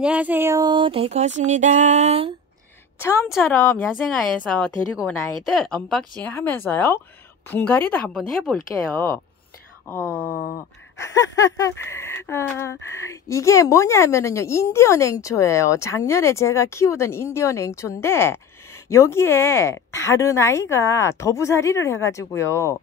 안녕하세요. 데이커스입니다. 처음처럼 야생화에서 데리고 온 아이들 언박싱 하면서요. 분갈이도 한번 해볼게요. 이게 뭐냐면은요. 인디언 앵초예요. 작년에 제가 키우던 인디언 앵초인데 여기에 다른 아이가 더부살이를 해가지고요.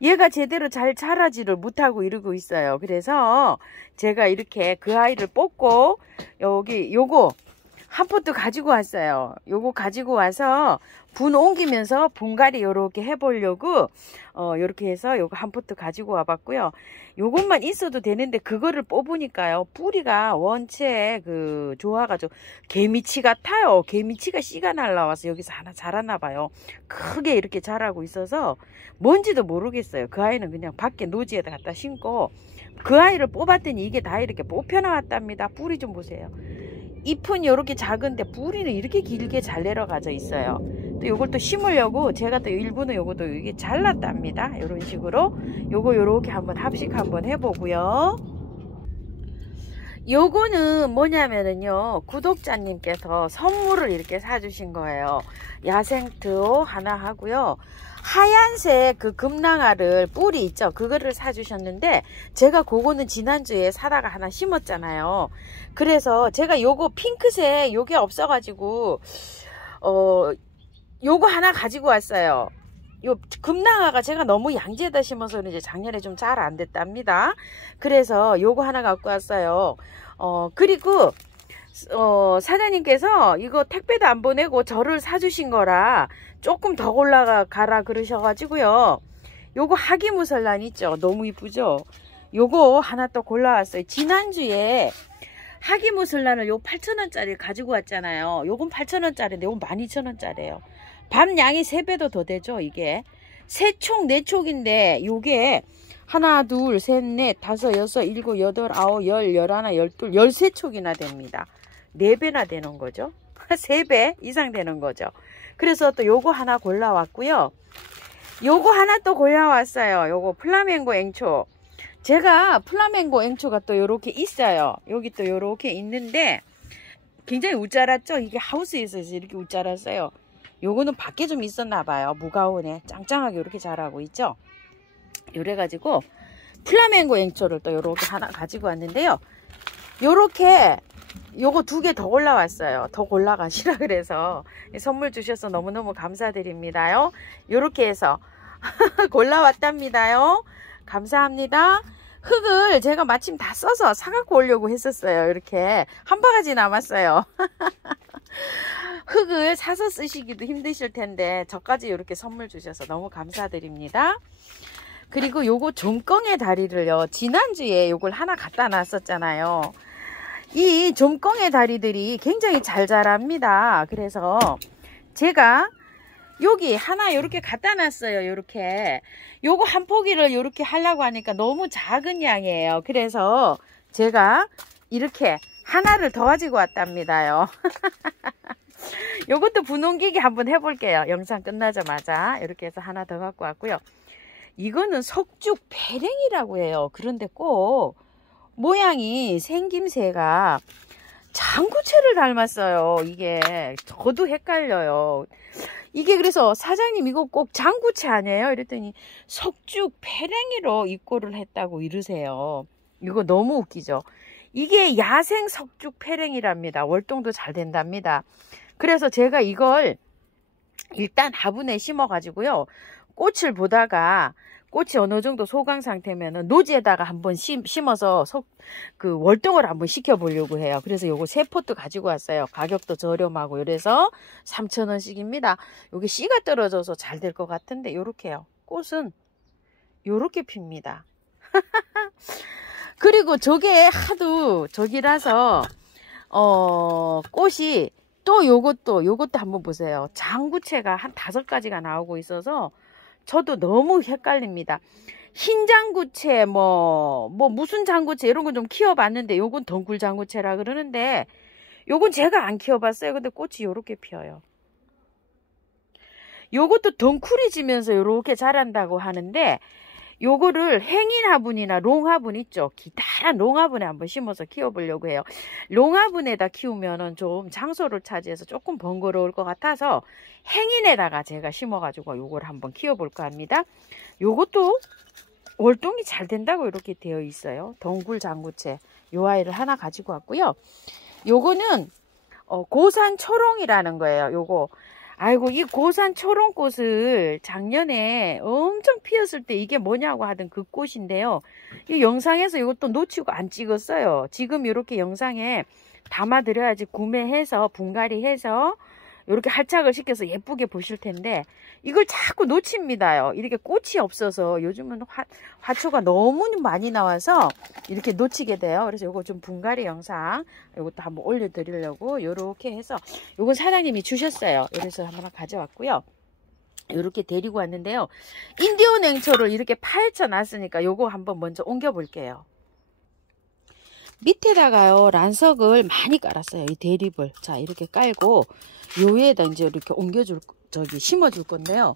얘가 제대로 잘 자라지를 못하고 이러고 있어요. 그래서 제가 이렇게 그 아이를 뽑고 여기 요거 한 포트 가지고 왔어요. 요거 가지고 와서 분 옮기면서 분갈이 요렇게 해보려고 요렇게 해서 요거 한 포트 가지고 와봤고요. 요것만 있어도 되는데 그거를 뽑으니까요. 뿌리가 원체 그 좋아가지고 개미치 같아요. 개미치가 씨가 날라와서 여기서 하나 자랐나 봐요. 크게 이렇게 자라고 있어서 뭔지도 모르겠어요. 그 아이는 그냥 밖에 노지에다 갖다 심고 그 아이를 뽑았더니 이게 다 이렇게 뽑혀 나왔답니다. 뿌리 좀 보세요. 잎은 이렇게 작은데 뿌리는 이렇게 길게 잘 내려가져 있어요. 또 요걸 또 심으려고 제가 또 일부는 요것도 이게 잘랐답니다. 이런 식으로 요거 요렇게 한번 합식 한번 해보고요. 요거는 뭐냐면은요, 구독자님께서 선물을 이렇게 사주신 거예요. 야생트호 하나 하고요. 하얀색 그 금낭아를 뿌리 있죠, 그거를 사주셨는데 제가 그거는 지난주에 사다가 하나 심었잖아요. 그래서 제가 요거 핑크색 요게 없어가지고 요거 하나 가지고 왔어요. 요 금낭아가 제가 너무 양지에다 심어서 이제 작년에 좀 잘 안 됐답니다. 그래서 요거 하나 갖고 왔어요. 그리고 사장님께서 이거 택배도 안 보내고 저를 사주신 거라 조금 더 올라가라 그러셔가지고요. 요거 하기무설란 있죠, 너무 이쁘죠. 요거 하나 또 골라왔어요. 지난주에 하기무설란을 요 8,000원짜리 가지고 왔잖아요. 요건 8,000원짜리인데 요건 12,000원짜리예요. 밤 양이 3배도 더 되죠. 이게 3촉 4촉인데 요게 하나 둘 셋 넷 다섯 여섯 일곱 여덟 아홉 열 열하나 열둘 13촉이나 됩니다. 4배나 되는 거죠. 3배 이상 되는 거죠. 그래서 또 요거 하나 골라왔고요. 요거 하나 또 골라왔어요. 요거 플라멩고 앵초. 제가 플라멩고 앵초가 또 요렇게 있어요. 여기 또 요렇게 있는데 굉장히 우짜랐죠. 이게 하우스에서 이렇게 우짜랐어요. 요거는 밖에 좀 있었나 봐요. 무가온에 짱짱하게 이렇게 자라고 있죠. 요래가지고 플라멩고 앵초를 또 요렇게 하나 가지고 왔는데요. 요렇게 요거 2개 더 올라왔어요. 더 올라가시라 그래서 선물 주셔서 너무너무 감사드립니다요. 요렇게 해서 골라왔답니다요. 감사합니다. 흙을 제가 마침 다 써서 사갖고 오려고 했었어요. 이렇게 한 바가지 남았어요. 흙을 사서 쓰시기도 힘드실 텐데 저까지 이렇게 선물 주셔서 너무 감사드립니다. 그리고 요거 좀꺼의 다리를요, 지난주에 요걸 하나 갖다 놨었잖아요. 이 좀꺼의 다리들이 굉장히 잘 자랍니다. 그래서 제가 여기 하나 요렇게 갖다 놨어요. 요렇게 요거 한 포기를 요렇게 하려고 하니까 너무 작은 양이에요. 그래서 제가 이렇게 하나를 더 가지고 왔답니다요. 요것도 분홍기기 한번 해볼게요. 영상 끝나자마자 이렇게 해서 하나 더 갖고 왔고요. 이거는 석죽 패랭이라고 해요. 그런데 꼭 모양이 생김새가 장구채를 닮았어요. 이게 저도 헷갈려요. 이게 그래서 사장님 이거 꼭 장구채 아니에요? 이랬더니 석죽 패랭이로 입고를 했다고 이러세요. 이거 너무 웃기죠. 이게 야생 석죽 패랭이랍니다. 월동도 잘 된답니다. 그래서 제가 이걸 일단 화분에 심어 가지고요, 꽃을 보다가 꽃이 어느 정도 소강 상태면은 노지에다가 한번 심어서 그 월동을 한번 시켜 보려고 해요. 그래서 요거 3포트 가지고 왔어요. 가격도 저렴하고 이래서 3,000원씩입니다. 요게 씨가 떨어져서 잘 될 것 같은데 요렇게요. 꽃은 요렇게 핍니다. 그리고 저게 하도 저기라서 꽃이 또 요것도 한번 보세요. 장구채가 한 5가지가 나오고 있어서 저도 너무 헷갈립니다. 흰 장구채 뭐 무슨 장구채 이런 건 좀 키워봤는데 요건 덩굴 장구채라 그러는데 요건 제가 안 키워봤어요. 근데 꽃이 요렇게 피어요. 요것도 덩쿨이 지면서 요렇게 자란다고 하는데 요거를 행인 화분이나 롱 화분 있죠. 기다란 롱 화분에 한번 심어서 키워보려고 해요. 롱 화분에다 키우면은 좀 장소를 차지해서 조금 번거로울 것 같아서 행인에다가 제가 심어가지고 요걸 한번 키워볼까 합니다. 요것도 월동이 잘 된다고 이렇게 되어 있어요. 덩굴 장구채 요 아이를 하나 가지고 왔고요. 요거는 고산 초롱이라는 거예요. 요거 아이고 이 고산 초롱꽃을 작년에 엄청 피었을 때 이게 뭐냐고 하던 그 꽃인데요. 이 영상에서 이것도 놓치고 안 찍었어요. 지금 이렇게 영상에 담아 드려야지 구매해서 분갈이해서 이렇게 할착을 시켜서 예쁘게 보실 텐데 이걸 자꾸 놓칩니다요. 이렇게 꽃이 없어서 요즘은 화초가 너무 많이 나와서 이렇게 놓치게 돼요. 그래서 요거 좀 분갈이 영상 요것도 한번 올려드리려고 요렇게 해서 요건 사장님이 주셨어요. 그래서 한번 가져왔고요. 요렇게 데리고 왔는데요. 인디오 냉초를 이렇게 파헤쳐 놨으니까 요거 한번 먼저 옮겨 볼게요. 밑에다가요 란석을 많이 깔았어요. 이 대립을 자 이렇게 깔고 요 위에다 이제 이렇게 심어줄 건데요.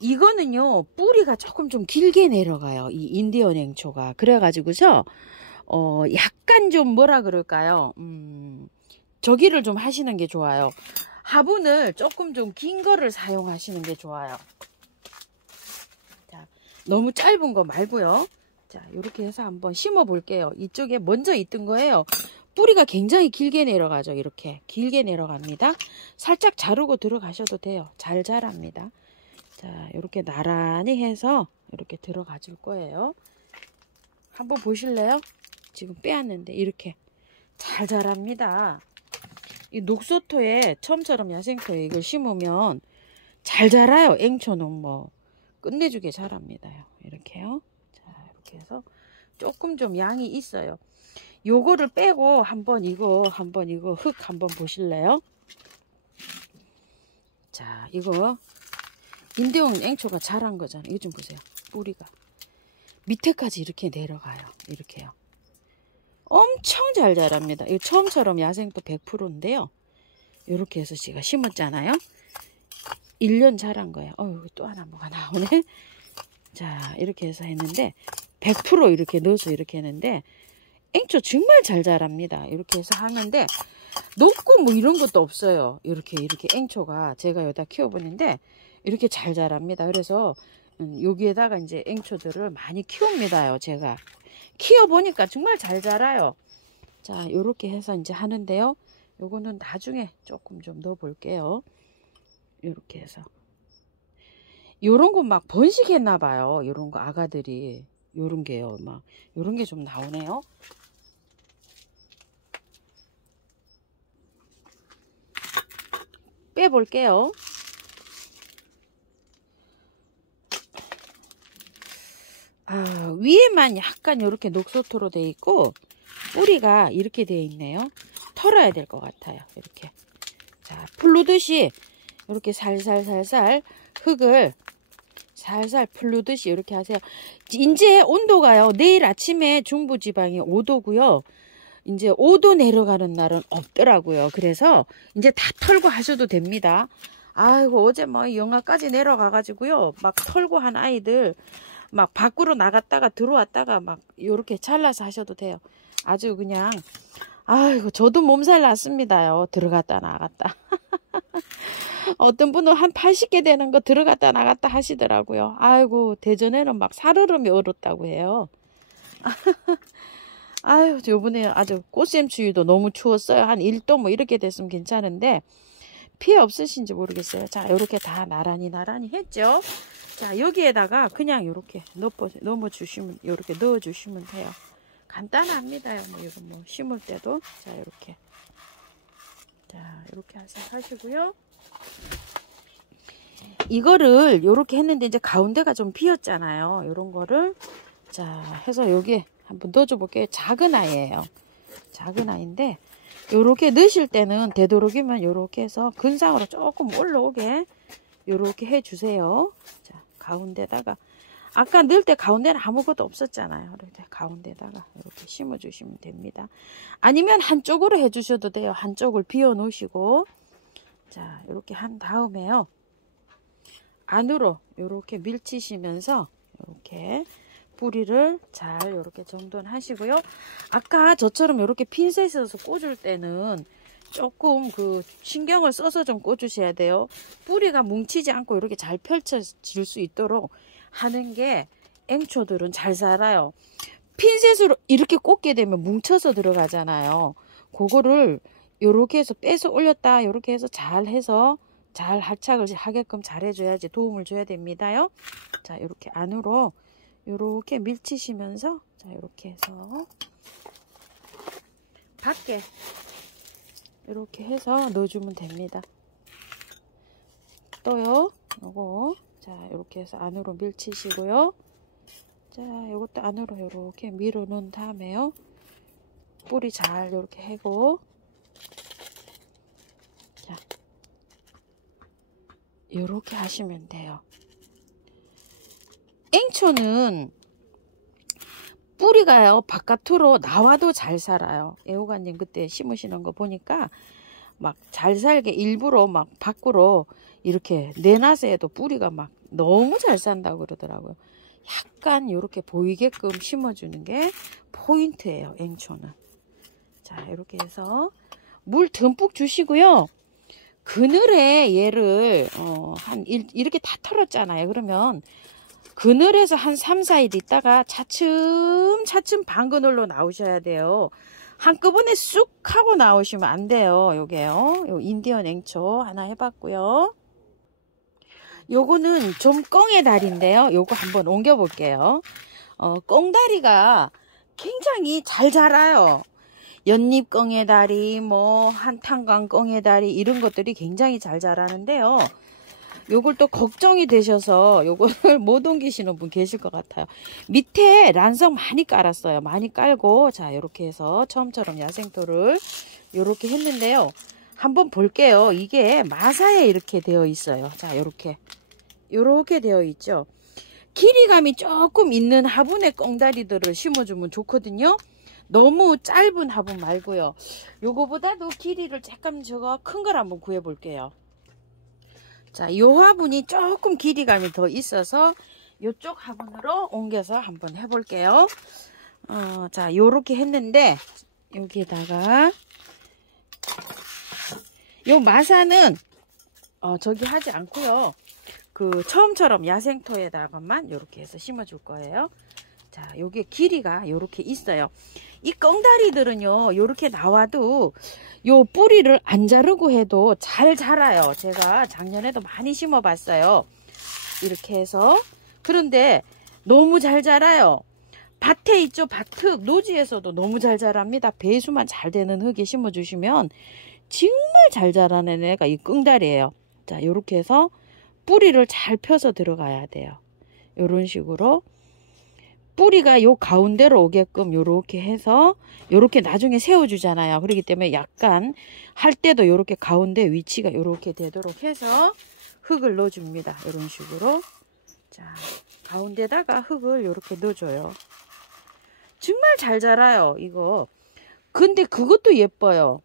이거는요 뿌리가 조금 좀 길게 내려가요. 이 인디언 냉초가 그래가지고서 약간 좀 뭐라 그럴까요? 저기를 좀 하시는 게 좋아요. 화분을 조금 좀 긴 거를 사용하시는 게 좋아요. 자 너무 짧은 거 말고요. 자, 이렇게 해서 한번 심어 볼게요. 이쪽에 먼저 있던 거예요. 뿌리가 굉장히 길게 내려가죠. 이렇게 길게 내려갑니다. 살짝 자르고 들어가셔도 돼요. 잘 자랍니다. 자, 이렇게 나란히 해서 이렇게 들어가 줄 거예요. 한번 보실래요? 지금 빼왔는데 이렇게 잘 자랍니다. 이 녹소토에 처음처럼 야생토에 이걸 심으면 잘 자라요. 앵초는 뭐 끝내주게 자랍니다요. 이렇게요. 해서 조금 좀 양이 있어요. 요거를 빼고 한번 이거 흙 한번 보실래요? 자 이거 인디온 앵초가 자란 거잖아요. 이거 좀 보세요. 뿌리가 밑에까지 이렇게 내려가요. 이렇게요. 엄청 잘 자랍니다. 이거 처음처럼 야생토 100%인데요. 이렇게 해서 제가 심었잖아요. 1년 자란 거예요. 또 하나 뭐가 나오네. 자 이렇게 해서 했는데 100% 이렇게 넣어서 이렇게 했는데 앵초 정말 잘 자랍니다. 이렇게 해서 하는데 높고 뭐 이런 것도 없어요. 이렇게 앵초가 제가 여기다 키워보는데 이렇게 잘 자랍니다. 그래서 여기에다가 이제 앵초들을 많이 키웁니다요. 제가 키워보니까 정말 잘 자라요. 자 이렇게 해서 이제 하는데요. 요거는 나중에 조금 좀 넣어 볼게요. 이렇게 해서 요런 거 막 번식했나 봐요. 요런 거 아가들이 요런 게요. 막 요런 게 좀 나오네요. 빼볼게요. 위에만 약간 이렇게 녹소토로 돼 있고 뿌리가 이렇게 돼 있네요. 털어야 될 것 같아요. 이렇게 자 풀르듯이 이렇게 살살살살 흙을 살살 풀르듯이 이렇게 하세요. 이제 온도가요. 내일 아침에 중부지방이 5도고요. 이제 5도 내려가는 날은 없더라고요. 그래서 이제 다 털고 하셔도 됩니다. 아이고 어제 뭐 영하까지 내려가가지고요. 막 털고 한 아이들 막 밖으로 나갔다가 들어왔다가 막 이렇게 잘라서 하셔도 돼요. 아주 그냥 아이고 저도 몸살 났습니다요. 들어갔다 나갔다. 어떤 분은 한 80개 되는 거 들어갔다 나갔다 하시더라고요. 아이고 대전에는 막 살얼음이 얼었다고 해요. 아유 요번에 아주 꽃샘추위도 너무 추웠어요. 한 1도 뭐 이렇게 됐으면 괜찮은데 피해 없으신지 모르겠어요. 자 이렇게 다 나란히 했죠. 자 여기에다가 그냥 이렇게 넣어주시면 이렇게 넣어주시면 돼요. 간단합니다. 뭐 이거 뭐 심을 때도 자 이렇게 하시고요. 이거를 이렇게 했는데 이제 가운데가 좀 비었잖아요. 이런 거를 자 해서 여기 한번 넣어줘 볼게요. 작은 아이예요. 작은 아이인데 요렇게 넣으실 때는 되도록이면 요렇게 해서 근상으로 조금 올라오게 요렇게 해주세요. 자 가운데다가 아까 넣을 때 가운데는 아무것도 없었잖아요. 이렇게 가운데다가 이렇게 심어 주시면 됩니다. 아니면 한쪽으로 해주셔도 돼요. 한쪽을 비워 놓으시고 자 이렇게 한 다음에요. 안으로 이렇게 밀치시면서 이렇게 뿌리를 잘 이렇게 정돈하시고요. 아까 저처럼 이렇게 핀셋에서 꽂을 때는 조금 그 신경을 써서 좀 꽂으셔야 돼요. 뿌리가 뭉치지 않고 이렇게 잘 펼쳐질 수 있도록 하는 게 앵초들은 잘 자라요. 핀셋으로 이렇게 꽂게 되면 뭉쳐서 들어가잖아요. 그거를 이렇게 해서 빼서 올렸다 이렇게 해서 잘 활착을 하게끔 잘 해줘야지 도움을 줘야 됩니다요. 자, 이렇게 안으로 이렇게 밀치시면서 자, 이렇게 해서 밖에 이렇게 해서 넣어주면 됩니다. 또요, 요거 자, 이렇게 해서 안으로 밀치시고요. 자, 요것도 안으로 이렇게 밀어 놓은 다음에요. 뿌리 잘 이렇게 해고, 자, 이렇게 하시면 돼요. 앵초는 뿌리가요 바깥으로 나와도 잘 살아요. 애호가님 그때 심으시는 거 보니까 막 잘 살게 일부러 막 밖으로 이렇게 내놔서 해도 뿌리가 막 너무 잘 산다고 그러더라고요. 약간 이렇게 보이게끔 심어주는 게 포인트예요. 앵초는. 자, 이렇게 해서 물 듬뿍 주시고요. 그늘에 얘를 이렇게 다 털었잖아요. 그러면 그늘에서 한 3, 4일 있다가 차츰차츰 반그늘로 나오셔야 돼요. 한꺼번에 쑥 하고 나오시면 안 돼요. 요게요. 요 인디언 앵초 하나 해봤고요. 요거는 좀 꽁의 다리인데요. 요거 한번 옮겨 볼게요. 꽁다리가 굉장히 잘 자라요. 연잎 꽁의 다리, 뭐 한탄강 꽁의 다리 이런 것들이 굉장히 잘 자라는데요. 요걸 또 걱정이 되셔서 요걸 못 옮기시는 분 계실 것 같아요. 밑에 란석 많이 깔았어요. 많이 깔고 자, 이렇게 해서 처음처럼 야생토를 이렇게 했는데요. 한번 볼게요. 이게 마사에 이렇게 되어 있어요. 자, 이렇게 되어 있죠. 길이감이 조금 있는 화분의 꽁다리들을 심어주면 좋거든요. 너무 짧은 화분 말고요. 요거보다도 길이를 조금 큰 걸 한번 구해 볼게요. 자, 요 화분이 조금 길이감이 더 있어서 요쪽 화분으로 옮겨서 한번 해볼게요. 자, 요렇게 했는데 여기에다가 요 마사는 저기 하지 않고요. 그 처음처럼 야생토에다가만 요렇게 해서 심어줄 거예요. 자, 요게 길이가 요렇게 있어요. 이 꽁다리들은요, 요렇게 나와도 요 뿌리를 안 자르고 해도 잘 자라요. 제가 작년에도 많이 심어 봤어요. 이렇게 해서. 그런데 너무 잘 자라요. 밭에 있죠. 밭흙, 노지에서도 너무 잘 자랍니다. 배수만 잘 되는 흙에 심어 주시면 정말 잘 자라는 애가 이 꽁다리예요. 자, 요렇게 해서 뿌리를 잘 펴서 들어가야 돼요. 요런 식으로. 뿌리가 요 가운데로 오게끔 요렇게 해서 요렇게 나중에 세워주잖아요. 그렇기 때문에 약간 할 때도 요렇게 가운데 위치가 요렇게 되도록 해서 흙을 넣어줍니다. 이런 식으로. 자, 가운데다가 흙을 요렇게 넣어줘요. 정말 잘 자라요, 이거. 근데 그것도 예뻐요.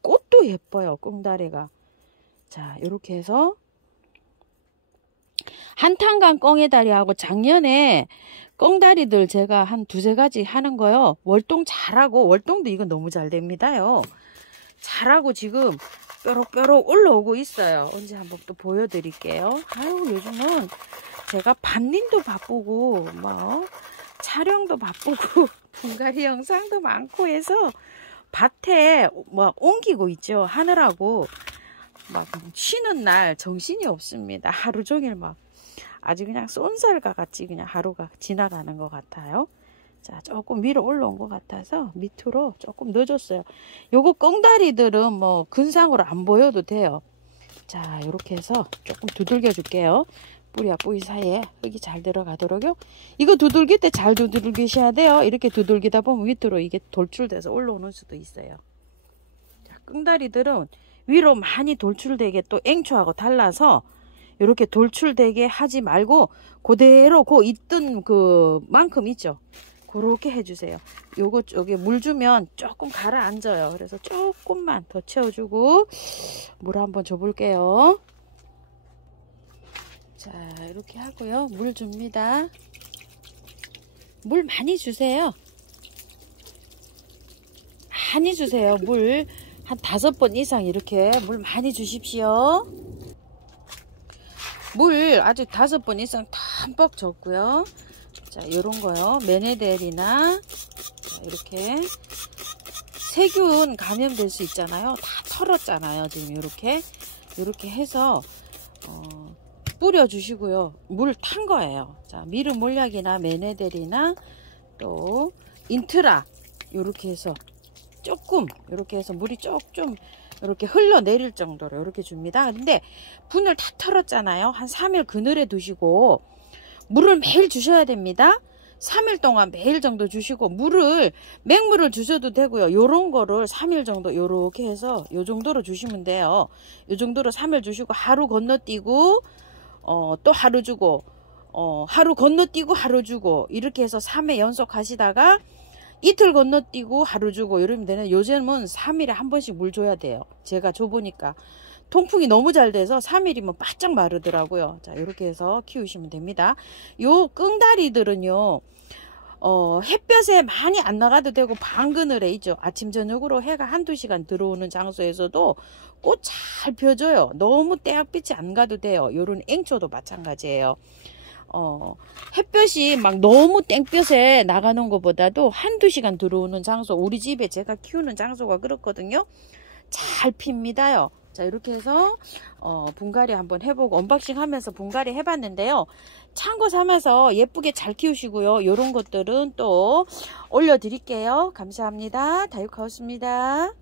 꽃도 예뻐요, 꽁다리가. 자, 요렇게 해서 한탄강 꽁의다리하고 작년에 꽁다리들 제가 한 두세 가지 하는 거요. 월동 잘하고, 월동도 이거 너무 잘 됩니다요. 잘하고 지금 뾰록뾰록 올라오고 있어요. 언제 한번 또 보여드릴게요. 아유, 요즘은 제가 밭일도 바쁘고, 뭐, 촬영도 바쁘고, 분갈이 영상도 많고 해서 밭에 뭐 옮기고 있죠. 하느라고 막 쉬는 날 정신이 없습니다. 하루 종일 막 아주 그냥 쏜살과 같이 그냥 하루가 지나가는 것 같아요. 자, 조금 위로 올라온 것 같아서 밑으로 조금 넣어줬어요. 요거 꽁다리들은 뭐 근상으로 안 보여도 돼요. 자, 이렇게 해서 조금 두들겨 줄게요. 뿌리와 뿌리 사이에 흙이 잘 들어가도록요. 이거 두들길 때 잘 두들기셔야 돼요. 이렇게 두들기다 보면 밑으로 이게 돌출돼서 올라오는 수도 있어요. 자, 꽁다리들은 위로 많이 돌출되게 또 앵초하고 달라서 이렇게 돌출되게 하지 말고 그대로 그 있던 그 만큼 있죠. 그렇게 해주세요. 요거 여기 물 주면 조금 가라앉아요. 그래서 조금만 더 채워주고 물 한번 줘볼게요. 자, 이렇게 하고요. 물 줍니다. 물 많이 주세요. 많이 주세요. 물 한 5번 이상 이렇게 물 많이 주십시오. 물 아주 5번 이상 텀벅 줬고요. 자, 요런 거요. 메네델이나 이렇게 세균 감염될 수 있잖아요. 다 털었잖아요. 지금 요렇게 해서 뿌려 주시고요. 물 탄 거예요. 자, 미르 몰약이나 메네델이나 또 인트라 요렇게 해서 조금 이렇게 해서 물이 조금 이렇게 흘러내릴 정도로 이렇게 줍니다. 근데 분을 다 털었잖아요. 한 3일 그늘에 두시고 물을 매일 주셔야 됩니다. 3일 동안 매일 정도 주시고 맹물을 주셔도 되고요. 요런 거를 3일 정도 요렇게 해서 요 정도로 주시면 돼요. 요 정도로 3일 주시고 하루 건너뛰고 또 하루 주고 하루 건너뛰고 하루 주고 이렇게 해서 3회 연속 하시다가 이틀 건너뛰고 하루 주고 이러면 되는. 요즘은 3일에 한 번씩 물 줘야 돼요. 제가 줘보니까 통풍이 너무 잘 돼서 3일이면 바짝 마르더라고요. 자, 이렇게 해서 키우시면 됩니다. 요 끙다리들은요 햇볕에 많이 안 나가도 되고 방그늘에 있죠. 아침 저녁으로 해가 1~2시간 들어오는 장소에서도 꽃 잘 펴져요. 너무 떼약빛이 안 가도 돼요. 요런 앵초도 마찬가지예요. 햇볕이 막 너무 땡볕에 나가는 것보다도 1~2시간 들어오는 장소, 우리 집에 제가 키우는 장소가 그렇거든요. 잘 핍니다요. 자, 이렇게 해서 분갈이 한번 해보고 언박싱 하면서 분갈이 해봤는데요. 참고 삼아서 예쁘게 잘 키우시고요. 요런 것들은 또 올려드릴게요. 감사합니다. 다육하우스입니다.